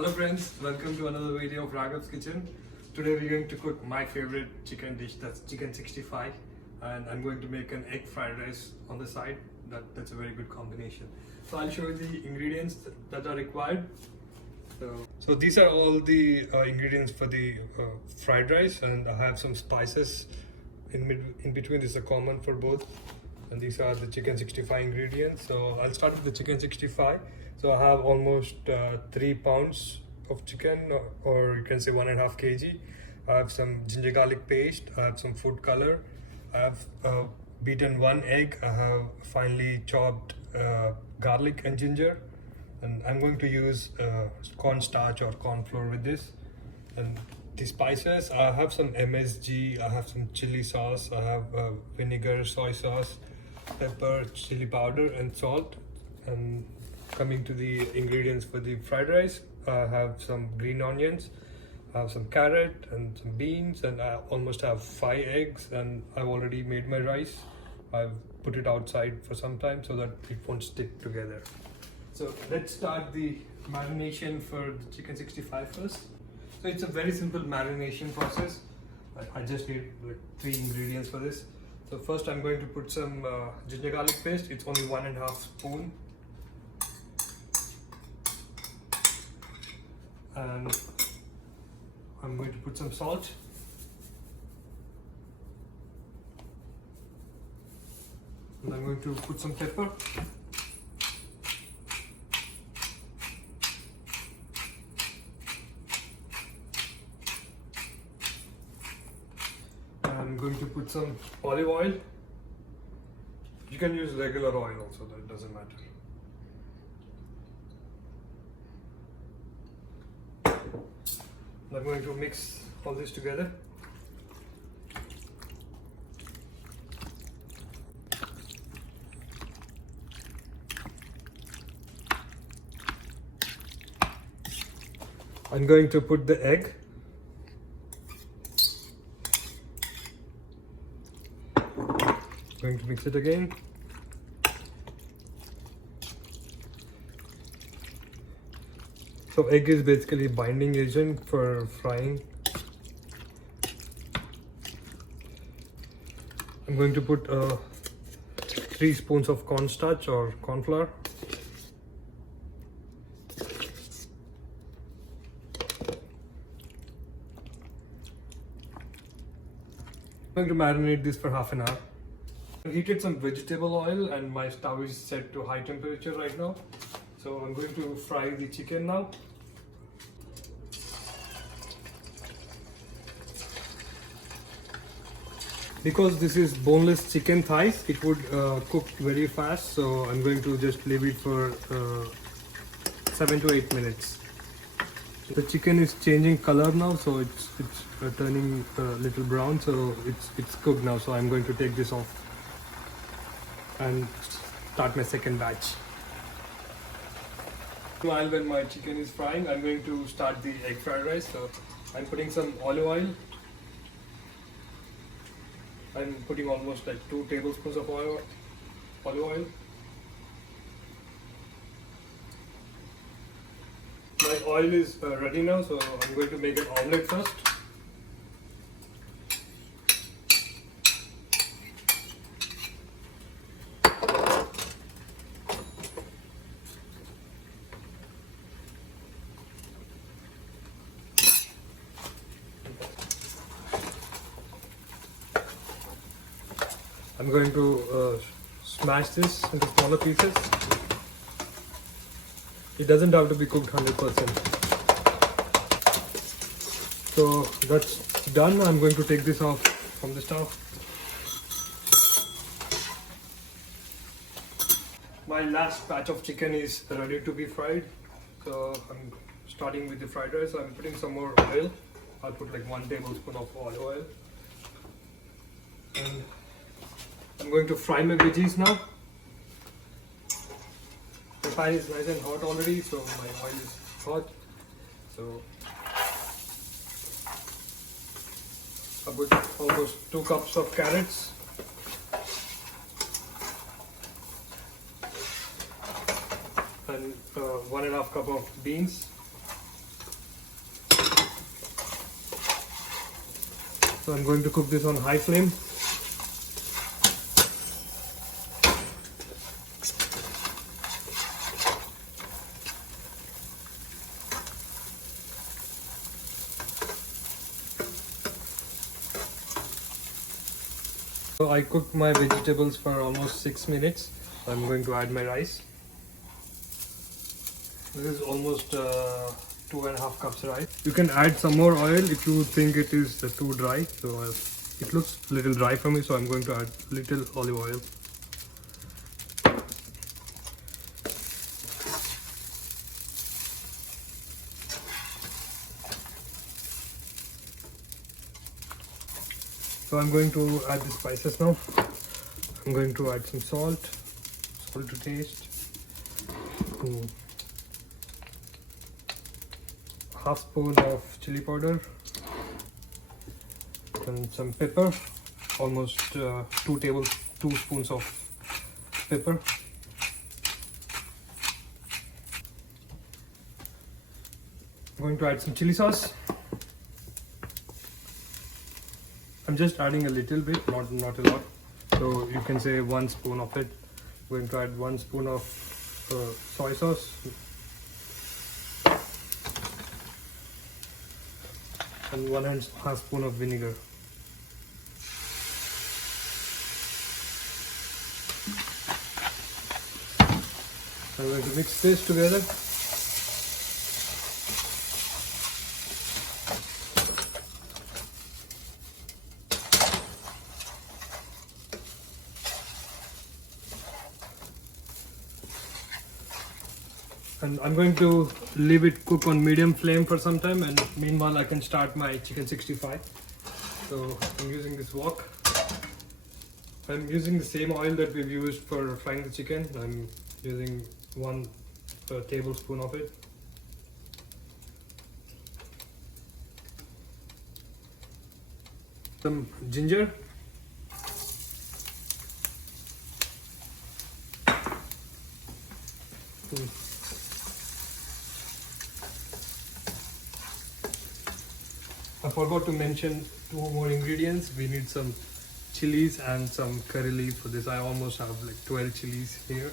Hello friends, welcome to another video of Raghav's Kitchen. Today we're going to cook my favorite chicken dish, that's chicken 65, and I'm going to make an egg fried rice on the side. That's a very good combination. So I'll show you the ingredients that are required. So these are all the ingredients for the fried rice, and I have some spices in between. This is a common for both, and these are the chicken 65 ingredients. So I'll start with the chicken 65. So I have almost 3 pounds of chicken, or you can say 1.5 kg. I have some ginger garlic paste, I have some food color, I have beaten 1 egg, I have finely chopped garlic and ginger, and I'm going to use cornstarch or corn flour with this. And the spices, I have some MSG, I have some chili sauce, I have vinegar, soy sauce, pepper, chili powder and salt. And coming to the ingredients for the fried rice, I have some green onions, I have some carrot and some beans, and I almost have 5 eggs, and I've already made my rice. I've put it outside for some time so that it won't stick together. So let's start the marination for the chicken 65 first. So it's a very simple marination process. I just need like 3 ingredients for this. So first I'm going to put some ginger garlic paste. It's only 1.5 spoon. And I'm going to put some salt. And I'm going to put some pepper. I'm going to put some olive oil. You can use regular oil also, that doesn't matter. I'm going to mix all this together. I'm going to put the egg. Going to mix it again. So egg is basically binding agent for frying. I'm going to put 3 spoons of cornstarch or corn flour. I'm going to marinate this for half an hour. I heated some vegetable oil and my stove is set to high temperature right now. So I'm going to fry the chicken now. Because this is boneless chicken thighs, it would cook very fast. So I'm going to just leave it for 7 to 8 minutes. The chicken is changing color now, so it's turning a little brown. So it's cooked now. So I'm going to take this off and start my second batch. While when my chicken is frying, I'm going to start the egg fried rice. So I'm putting some olive oil. I'm putting almost like 2 tablespoons of olive oil. My oil is ready now, so I'm going to make an omelette first. I'm going to smash this into smaller pieces. It doesn't have to be cooked 100%. So that's done. I'm going to take this off from the stove. My last batch of chicken is ready to be fried. So I'm starting with the fried rice. So I'm putting some more oil. I'll put like 1 tablespoon of olive oil. And I'm going to fry my veggies now. The pan is nice and hot already, so my oil is hot. So I put almost 2 cups of carrots. And 1.5 cup of beans. So I'm going to cook this on high flame. So I cooked my vegetables for almost 6 minutes. I'm going to add my rice. This is almost 2.5 cups rice. You can add some more oil if you think it is too dry. So it looks a little dry for me, so I'm going to add little olive oil. So I'm going to add the spices now. I'm going to add some salt to taste. Half spoon of chili powder and some pepper, almost 2 spoons of pepper. I'm going to add some chili sauce. I'm just adding a little bit, not a lot. So you can say 1 spoon of it. I'm going to add 1 spoon of soy sauce and 1.5 spoon of vinegar. I'm going to mix this together. And I'm going to leave it cook on medium flame for some time, and meanwhile I can start my chicken 65. So I'm using this wok. I'm using the same oil that we've used for frying the chicken. I'm using 1 tablespoon of it. Some ginger. I forgot to mention 2 more ingredients. We need some chilies and some curry leaf for this. I almost have like 12 chilies here.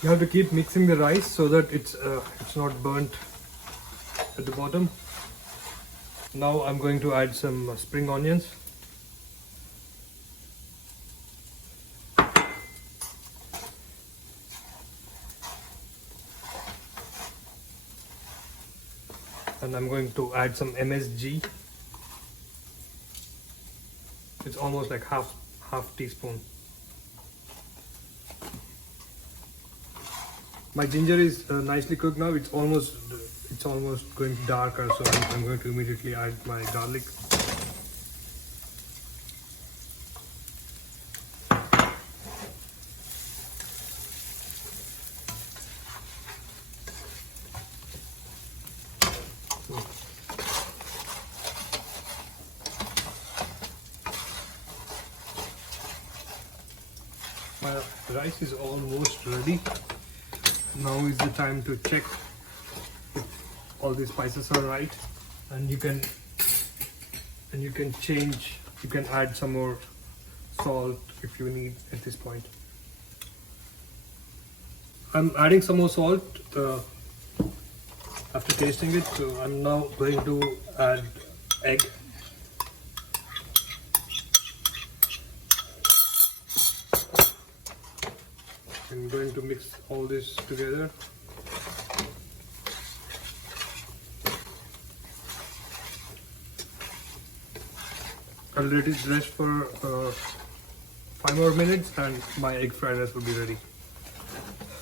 You have to keep mixing the rice so that it's not burnt at the bottom. Now I'm going to add some spring onions. And I'm going to add some MSG. It's almost like half teaspoon. My ginger is nicely cooked now. It's almost going darker, so I'm going to immediately add my garlic. My rice is almost ready. Now is the time to check if all the spices are right, and you can add some more salt if you need at this point. I'm adding some more salt after tasting it, so I'm now going to add egg. I'm going to mix all this together. I'll let it rest for 5 more minutes and my egg fried rice will be ready.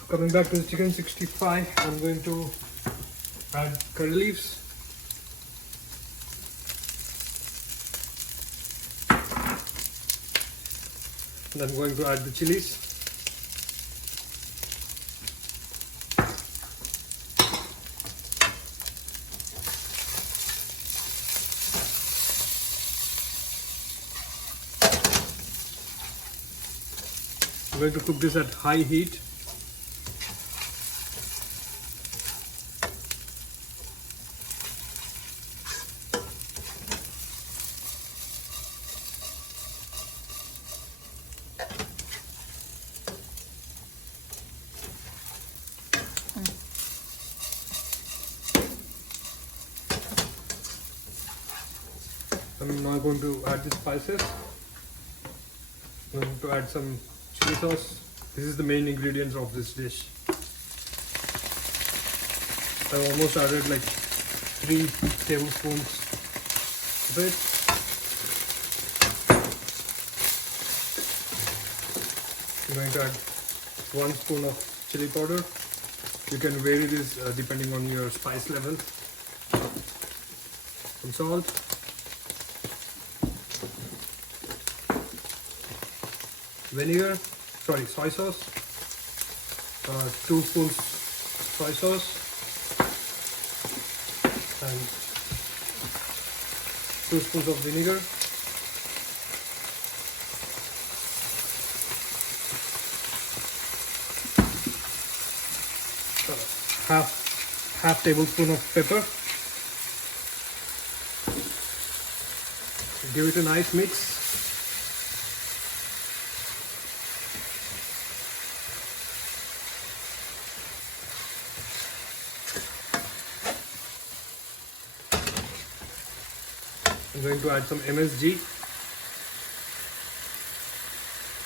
Coming back to the chicken 65, I'm going to add curry leaves. And I'm going to add the chilies. I'm going to cook this at high heat. I'm now going to add the spices. I'm going to add some chili sauce. This is the main ingredients of this dish. I almost added like 3 tablespoons of it. I'm going to add 1 spoon of chili powder. You can vary this depending on your spice level. Some salt. Soy sauce, 2 spoons soy sauce, and 2 spoons of vinegar, half tablespoon of pepper. Give it a nice mix. I'm going to add some MSG,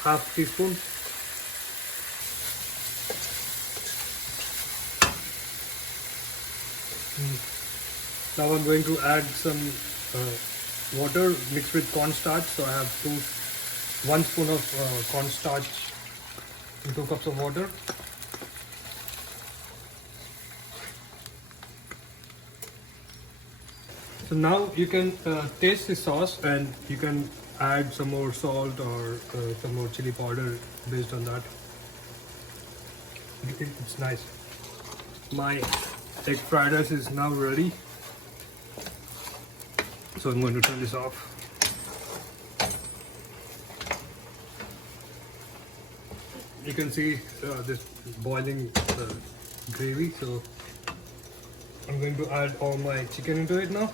half teaspoon. Now I'm going to add some water mixed with cornstarch. So I have 1 spoon of cornstarch in 2 cups of water. So now you can taste the sauce, and you can add some more salt or some more chili powder based on that. It's nice. My egg fried rice is now ready. So I'm going to turn this off. You can see this boiling gravy. So I'm going to add all my chicken into it now.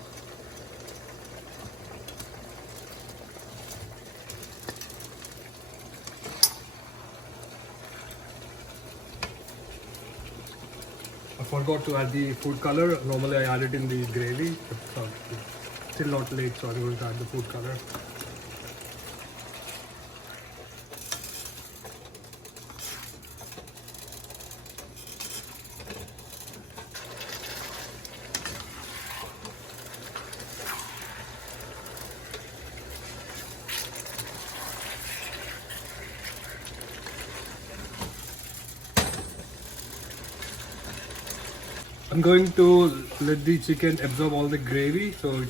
I forgot to add the food color. Normally I add it in the gravy, but it's still not late, so I'm going to add the food color. I'm going to let the chicken absorb all the gravy, so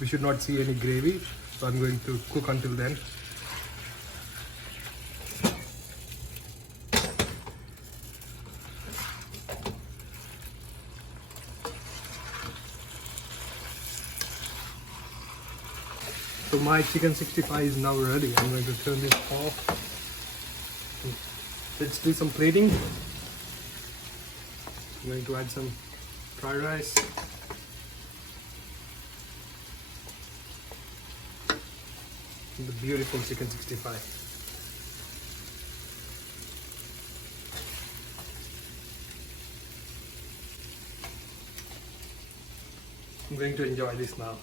we should not see any gravy. So I'm going to cook until then. So my chicken 65 is now ready. I'm going to turn this off. Let's do some plating. I'm going to add some fried rice. The beautiful chicken 65. I'm going to enjoy this now.